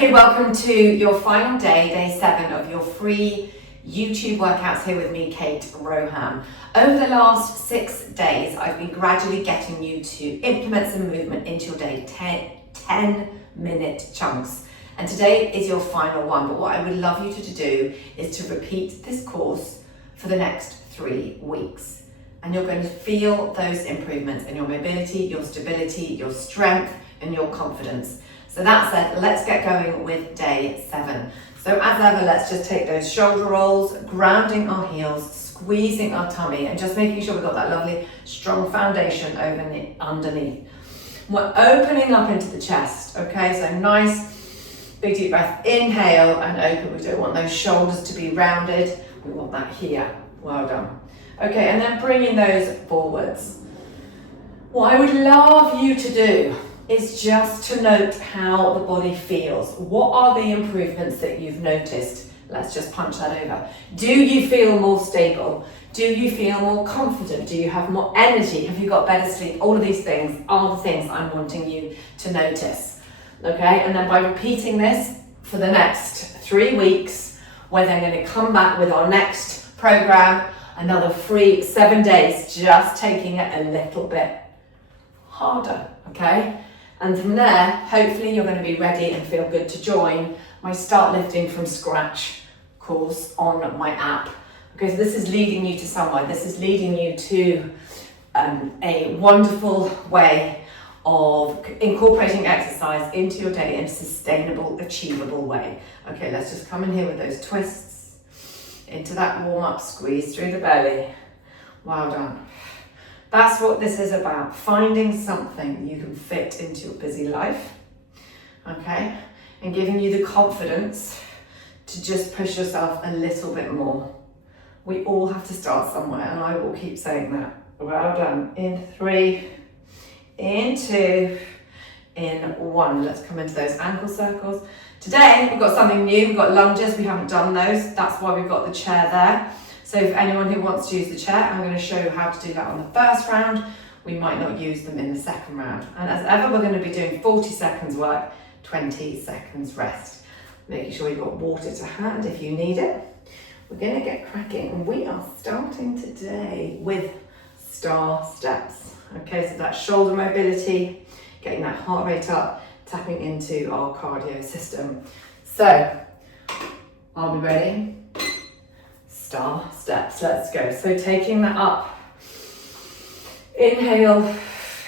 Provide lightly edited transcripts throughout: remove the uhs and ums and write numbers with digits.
Okay, welcome to your final day, day 7 of your free YouTube workouts here with me, Kate Rowe-Ham. Over the last 6 days, I've been gradually getting you to implement some movement into your day, 10-minute chunks. And today is your final one, but what I would love you to do is to repeat this course for the next 3 weeks. And you're going to feel those improvements in your mobility, your stability, your strength, and your confidence. So that said, let's get going with day 7. So as ever, let's just take those shoulder rolls, grounding our heels, squeezing our tummy, and just making sure we've got that lovely strong foundation underneath. We're opening up into the chest, okay? So nice, big deep breath, inhale and open. We don't want those shoulders to be rounded. We want that here. Well done. Okay, and then bringing those forwards. What I would love you to do is just to note how the body feels. What are the improvements that you've noticed? Let's just punch that over. Do you feel more stable? Do you feel more confident? Do you have more energy? Have you got better sleep? All of these things are the things I'm wanting you to notice. Okay, and then by repeating this for the next 3 weeks, we're then going to come back with our next program, another free 7 days, just taking it a little bit harder, okay? And from there, hopefully you're going to be ready and feel good to join my Start Lifting from Scratch course on my app. Okay, so this is leading you to somewhere. This is leading you to a wonderful way of incorporating exercise into your day in a sustainable, achievable way. Okay, let's just come in here with those twists into that warm-up, squeeze through the belly. Well done. That's what this is about, finding something you can fit into your busy life, okay? And giving you the confidence to just push yourself a little bit more. We all have to start somewhere, and I will keep saying that. Well done. In 3, in 2, in 1. Let's come into those ankle circles. Today, we've got something new. We've got lunges. We haven't done those. That's why we've got the chair there. So if anyone who wants to use the chair, I'm going to show you how to do that on the first round. We might not use them in the second round. And as ever, we're going to be doing 40 seconds work, 20 seconds rest. Making sure you've got water to hand if you need it. We're going to get cracking. We are starting today with star steps. Okay, so that's shoulder mobility, getting that heart rate up, tapping into our cardio system. So, are we ready? Star steps, let's go. So taking that up, inhale,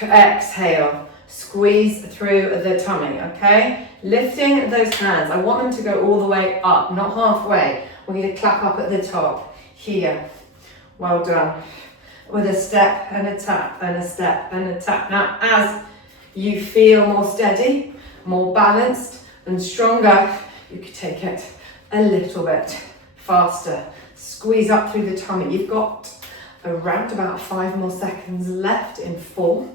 exhale, squeeze through the tummy, okay? Lifting those hands, I want them to go all the way up, not halfway. We need to clap up at the top, here. Well done. With a step and a tap and a step and a tap. Now, as you feel more steady, more balanced and stronger, you could take it a little bit faster. Squeeze up through the tummy. You've got around about 5 more seconds left in 4,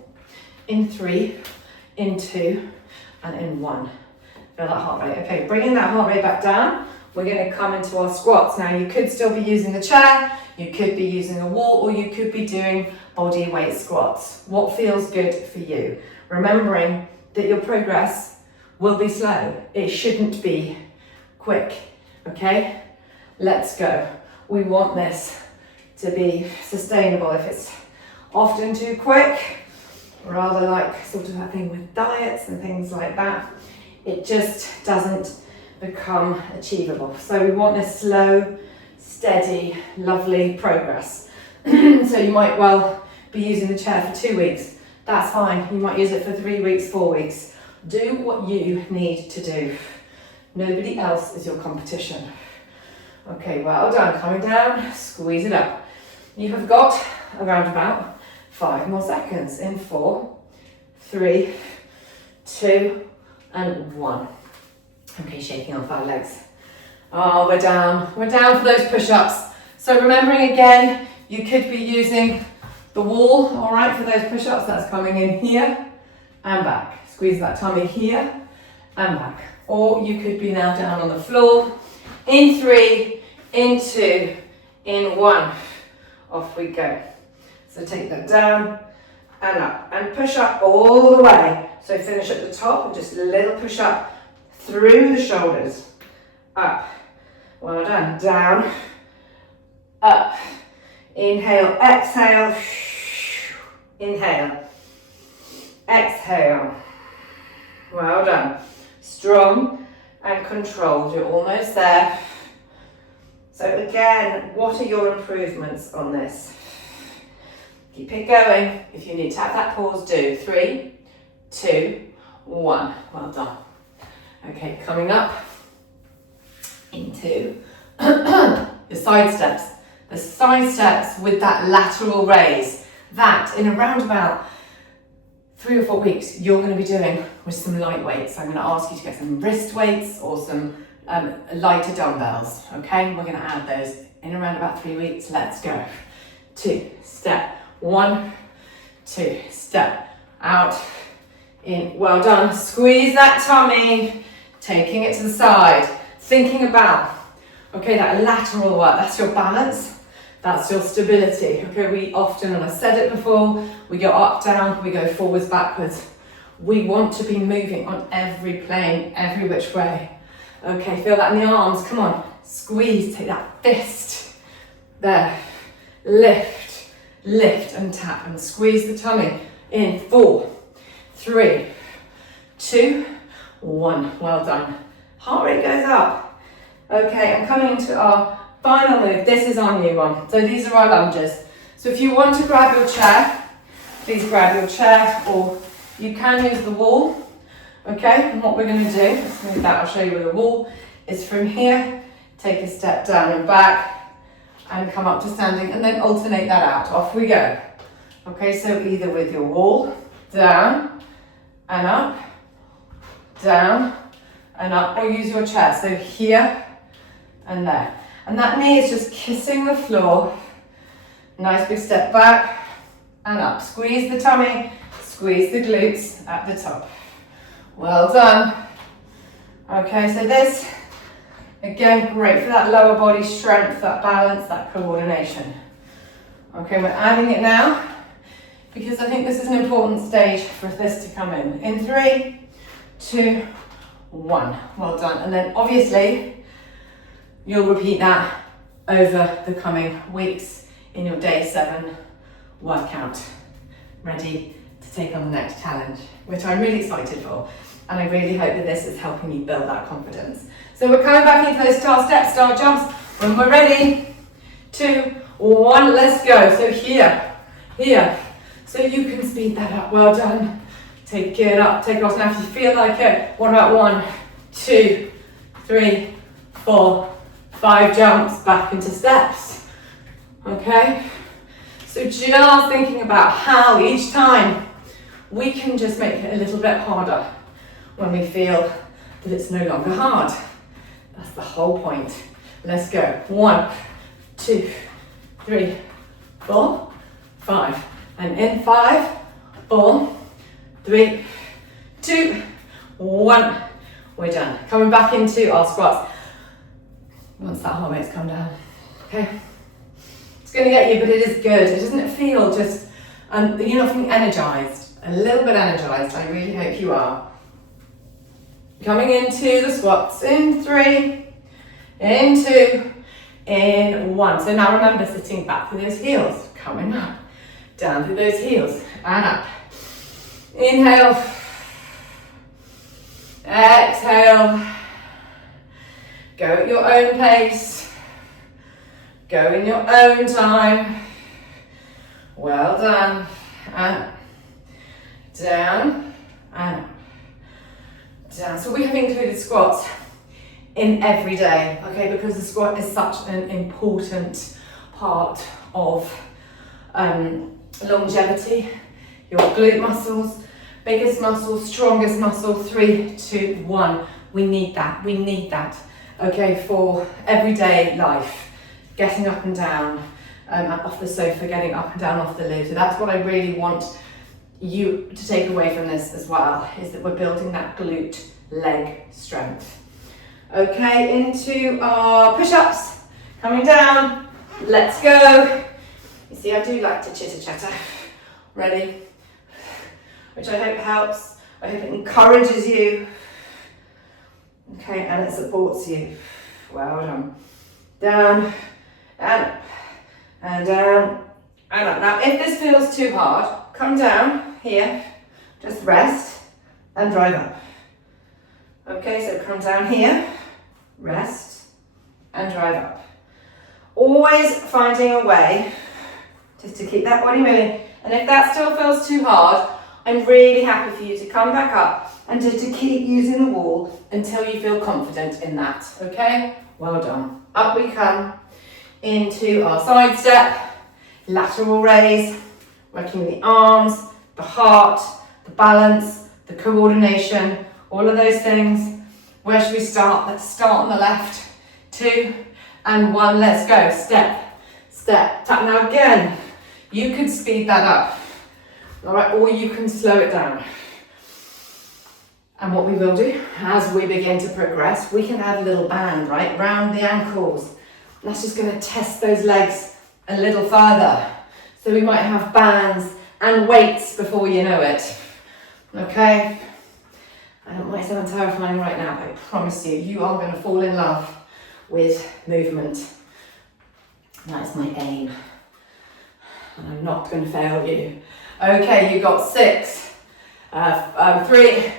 in 3, in 2, and in 1. Feel that heart rate. Okay, bringing that heart rate back down, we're going to come into our squats. Now, you could still be using the chair, you could be using a wall, or you could be doing body weight squats. What feels good for you? Remembering that your progress will be slow. It shouldn't be quick, okay? Let's go. We want this to be sustainable. If it's often too quick, rather like sort of that thing with diets and things like that, it just doesn't become achievable. So we want this slow, steady, lovely progress. So you might well be using the chair for 2 weeks. That's fine. You might use it for 3 weeks, 4 weeks. Do what you need to do. Nobody else is your competition. Okay, well done. Coming down, squeeze it up. You have got around about 5 more seconds in 4, 3, 2, and 1. Okay, shaking off our legs. Oh, we're down. We're down for those push-ups. So remembering again, you could be using the wall, all right, for those push-ups. That's coming in here and back. Squeeze that tummy here and back. Or you could be now down on the floor. In 3, in 2, in 1. Off we go. So take that down and up and push up all the way. So finish at the top and just a little push up through the shoulders. Up. Well done. Down. Up. Inhale, exhale. Inhale. Exhale. Well done. Strong and controlled. You're almost there. So again, what are your improvements on this? Keep it going. If you need to have that pause, do. 3, 2, 1. Well done. Okay, coming up into the side steps. The side steps with that lateral raise. That in around about 3 or 4 weeks, you're going to be doing with some light weights. So I'm going to ask you to get some wrist weights or some lighter dumbbells. Okay, we're going to add those in around about 3 weeks. Let's go. 2, step. 1, 2, step. Out. In. Well done. Squeeze that tummy. Taking it to the side. Thinking about, okay, that lateral work. That's your balance. That's your stability. Okay, we often, and I said it before, we go up, down, we go forwards, backwards. We want to be moving on every plane, every which way. Okay, feel that in the arms. Come on. Squeeze. Take that fist. There. Lift. Lift and tap and squeeze the tummy. In 4, 3, 2, 1. Well done. Heart rate goes up. Okay, I'm coming into our final move. This is our new one. So these are our lunges. So if you want to grab your chair, please grab your chair, or you can use the wall. Okay, and what we're going to do, let's move that, I'll show you where the wall is from here. Take a step down and back and come up to standing and then alternate that out. Off we go. Okay, so either with your wall, down and up, down and up, or use your chair. So here and there. And that knee is just kissing the floor. Nice big step back and up. Squeeze the tummy, squeeze the glutes at the top. Well done. Okay, so this, again, great for that lower body strength, that balance, that coordination. Okay, we're adding it now because I think this is an important stage for this to come in. In 3, 2, 1. Well done. And then obviously, you'll repeat that over the coming weeks in your day 7 workout. Ready to take on the next challenge, which I'm really excited for. And I really hope that this is helping you build that confidence. So we're coming back into those star steps, star jumps. When we're ready, 2, 1, let's go. So here. So you can speed that up. Well done. Take it up, take it off. Now if you feel like it, what about 1, 2, 3, 4, 5 jumps back into steps. Okay? So just thinking about how each time we can just make it a little bit harder when we feel that it's no longer hard. That's the whole point. Let's go. 1, 2, 3, 4, 5. And in 5, 4, 3, 2, 1. We're done. Coming back into our squats. Once that heart rate's come down. Okay. It's going to get you, but it is good. It doesn't feel just, you're not feeling energized. A little bit energized. I really hope you are. Coming into the squats. In 3, in 2, in 1. So now remember sitting back through those heels. Coming up. Down through those heels. And up. Inhale. Exhale. Go at your own pace. Go in your own time. Well done. And down and up. Down. So we have included squats in every day, okay, because the squat is such an important part of longevity. Your glute muscles, biggest muscle, strongest muscle. 3, 2, 1. We need that, okay, for everyday life. Getting up and down off the sofa, getting up and down off the loo. So that's what I really want you to take away from this as well, is that we're building that glute leg strength. Okay, into our push-ups. Coming down. Let's go. You see, I do like to chitter-chatter. Ready? Which I hope helps. I hope it encourages you. Okay, and it supports you. Well done. Down, and up, and down, and up. Now, if this feels too hard, come down here, just rest, and drive up. Okay, so come down here, rest, and drive up. Always finding a way just to keep that body moving. And if that still feels too hard, I'm really happy for you to come back up and just to keep using the wall until you feel confident in that, okay? Well done. Up we come into our side step, lateral raise, working with the arms, the heart, the balance, the coordination, all of those things. Where should we start? Let's start on the left. 2 and 1, let's go. Step, step, tap. Now again, you could speed that up, all right, or you can slow it down. And what we will do, as we begin to progress, we can add a little band, right, round the ankles. That's just going to test those legs a little further. So we might have bands and weights before you know it, okay? And it might sound terrifying right now, but I promise you, you are going to fall in love with movement. That's my aim. And I'm not going to fail you. Okay, you got 6, 3,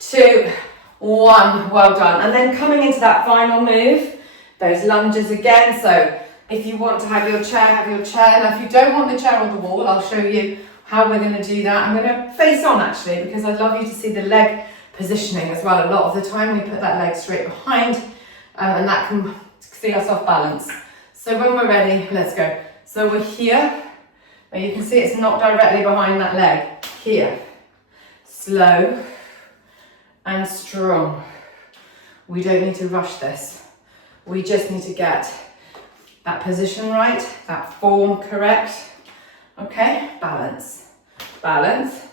2, 1, well done. And then coming into that final move, those lunges again. So if you want to have your chair, have your chair. Now if you don't want the chair on the wall, I'll show you how we're going to do that. I'm going to face on actually, because I'd love you to see the leg positioning as well. A lot of the time we put that leg straight behind and that can see us off balance. So when we're ready, let's go. So we're here. Now you can see it's not directly behind that leg. Here. Slow and strong. We don't need to rush this. We just need to get that position right, that form correct. Okay, balance, balance,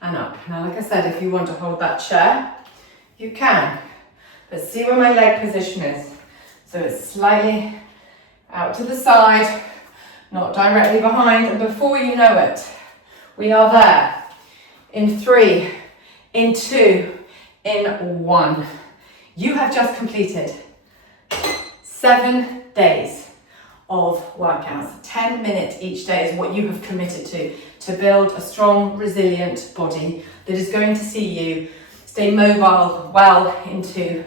and up. Now, like I said, if you want to hold that chair, you can. But see where my leg position is. So it's slightly out to the side, not directly behind, and before you know it, we are there. In 3, in 2, in 1. You have just completed 7 days of workouts. 10 minutes each day is what you have committed to build a strong, resilient body that is going to see you stay mobile well into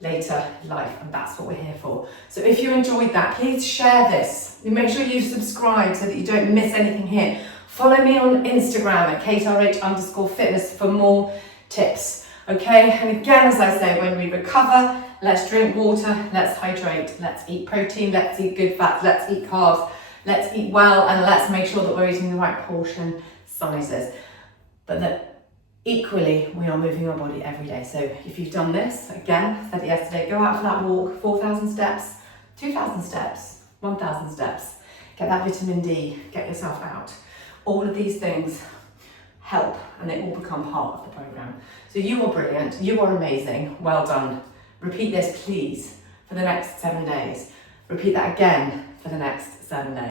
later life, and that's what we're here for. So if you enjoyed that, please share this. Make sure you subscribe so that you don't miss anything here. Follow me on Instagram at katerh_fitness for more tips. Okay, and again, as I say, when we recover, let's drink water, let's hydrate, let's eat protein, let's eat good fats, let's eat carbs, let's eat well, and let's make sure that we're eating the right portion sizes. But that equally, we are moving our body every day. So if you've done this, again, I said it yesterday, go out for that walk, 4,000 steps, 2,000 steps, 1,000 steps, get that vitamin D, get yourself out. All of these things help, and they all become part of the program. So you are brilliant, you are amazing, well done. Repeat this please for the next 7 days. Repeat that again for the next 7 days.